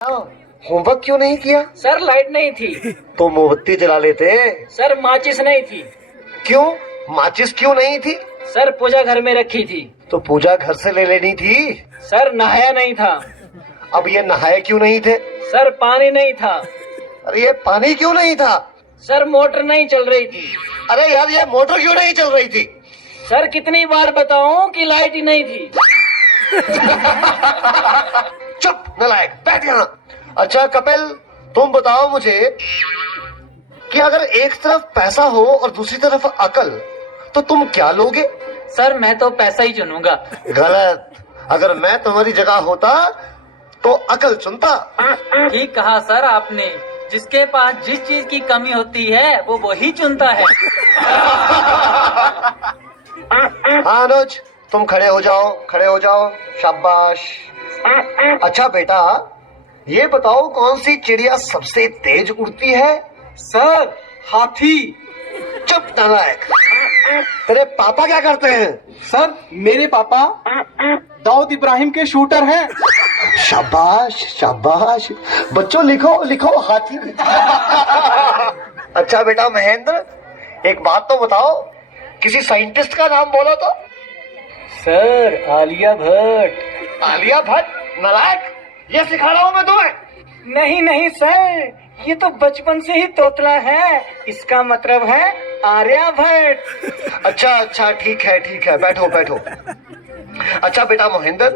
Homework क्यों नहीं किया? सर लाइट नहीं थी। तो मोमबत्ती जला लेते। सर माचिस नहीं थी। क्यों? माचिस क्यों नहीं थी? सर पूजा घर में रखी थी। तो पूजा घर से ले लेनी थी। सर नहाया नहीं था। अब ये नहाए क्यों नहीं थे? सर पानी नहीं था। अरे ये पानी क्यों नहीं था? सर मोटर नहीं चल रही थी। अरे यार ये मोटर क्यों नहीं चल रही थी? सर कितनी बार बताऊं कि लाइट ही नहीं थी। चुप नालायक, बैठ यहाँ। अच्छा कपिल, तुम बताओ मुझे कि अगर एक तरफ पैसा हो और दूसरी तरफ अकल, तो तुम क्या लोगे? सर मैं तो पैसा ही चुनूंगा। गलत। अगर मैं तुम्हारी जगह होता तो अकल चुनता। ठीक कहा सर आपने। जिसके पास जिस चीज की कमी होती है वो वही चुनता है। हाँ अनुज, तुम खड़े हो जाओ, खड़े हो जाओ। शाबाश। अच्छा बेटा, ये बताओ कौन सी चिड़िया सबसे तेज उड़ती है? सर हाथी। चुप नालायक। तेरे पापा क्या करते हैं? सर मेरे पापा दाऊद इब्राहिम के शूटर हैं। शाबाश शाबाश। बच्चों लिखो लिखो हाथी। अच्छा बेटा महेंद्र, एक बात तो बताओ, किसी साइंटिस्ट का नाम बोलो तो। सर आलिया भट्ट। आलिया भट्ट? नालायक, ये सिखा रहा हूं मैं तुम्हें। नहीं नहीं सर, ये तो बचपन से ही तोतला है। इसका मतलब है आर्यभट्ट। अच्छा अच्छा, ठीक है, बैठो बैठो। अच्छा बेटा महेंद्र,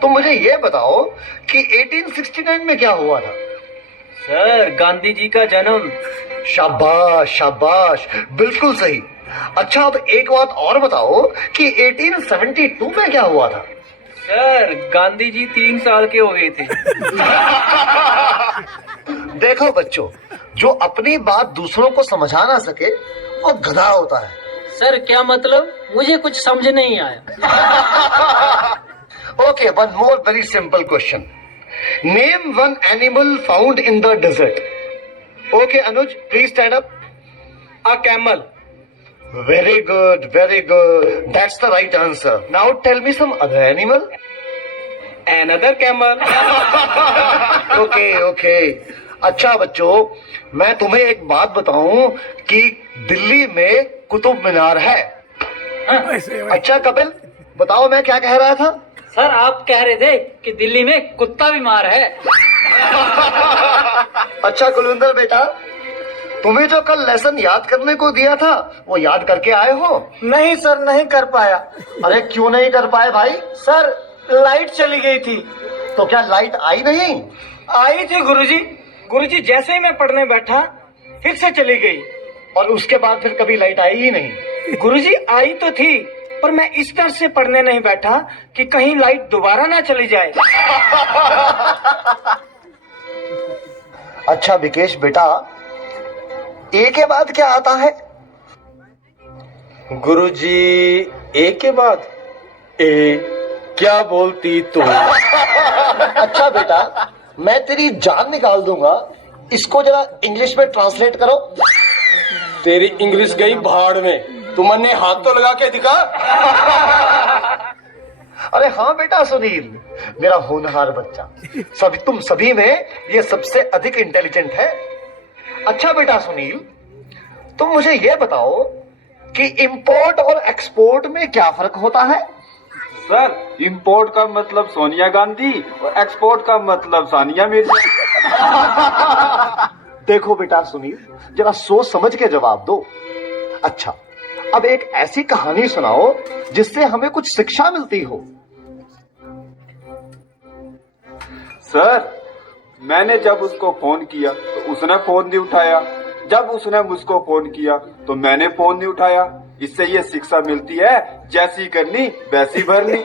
तुम मुझे ये बताओ कि 1869 में क्या हुआ था? सर गांधी जी का जन्म। शाबाश शाबाश, बिल्कुल सही। अच्छा अब एक बात और बताओ कि 1872 में क्या हुआ था? सर गांधी जी 3 साल के हो गए थे। देखो बच्चों, जो अपनी बात दूसरों को समझा ना सके वो गधा होता है। सर क्या मतलब? मुझे कुछ समझ नहीं आया। Okay, one more very simple question. Name one animal found in the desert. Okay, Anuj, please stand up. A camel. Very good, very good. That's the right answer. Now tell me some other animal. Another camel. Okay, okay. अच्छा बच्चों, मैं तुम्हें एक बात बताऊं कि दिल्ली में कुतुब मीनार है। अच्छा कपिल, बताओ मैं क्या कह रहा था? सर आप कह रहे थे कि दिल्ली में कुत्ता बीमार है। अच्छा कुलविंदर बेटा, तुम्हें जो कल लेसन याद करने को दिया था वो याद करके आए हो? नहीं सर, नहीं कर पाया। अरे क्यों नहीं कर पाए भाई? सर लाइट चली गई थी। तो क्या लाइट आई नहीं? आई थी गुरुजी। गुरुजी जैसे ही मैं पढ़ने बैठा फिर से चली गई। और उसके बाद फिर कभी लाइट आई ही नहीं? गुरुजी आई तो थी, पर मैं इस तरह से पढ़ने नहीं बैठा कि कहीं लाइट दोबारा ना चली जाए। अच्छा विकेश बेटा, ए के बाद क्या आता है? गुरुजी ए के बाद ए क्या बोलती तू? अच्छा बेटा, मैं तेरी जान निकाल दूंगा, इसको जरा इंग्लिश में ट्रांसलेट करो। तेरी इंग्लिश गई भाड़ में, तुमने हाथ तो लगा के दिखा। अरे हाँ बेटा सुनील, मेरा होनहार बच्चा, तुम सभी में ये सबसे अधिक इंटेलिजेंट है। अच्छा बेटा सुनील, तुम मुझे ये बताओ कि इंपोर्ट और एक्सपोर्ट में क्या फर्क होता है? सर इंपोर्ट का मतलब सोनिया गांधी और एक्सपोर्ट का मतलब सानिया मिर्जा। देखो बेटा सुनील, जरा सोच समझ के जवाब दो। अच्छा, अब एक ऐसी कहानी सुनाओ जिससे हमें कुछ शिक्षा मिलती हो। सर मैंने जब उसको फोन किया तो उसने फोन नहीं उठाया, जब उसने मुझको फोन किया तो मैंने फोन नहीं उठाया। इससे ये शिक्षा मिलती है, जैसी करनी वैसी भरनी।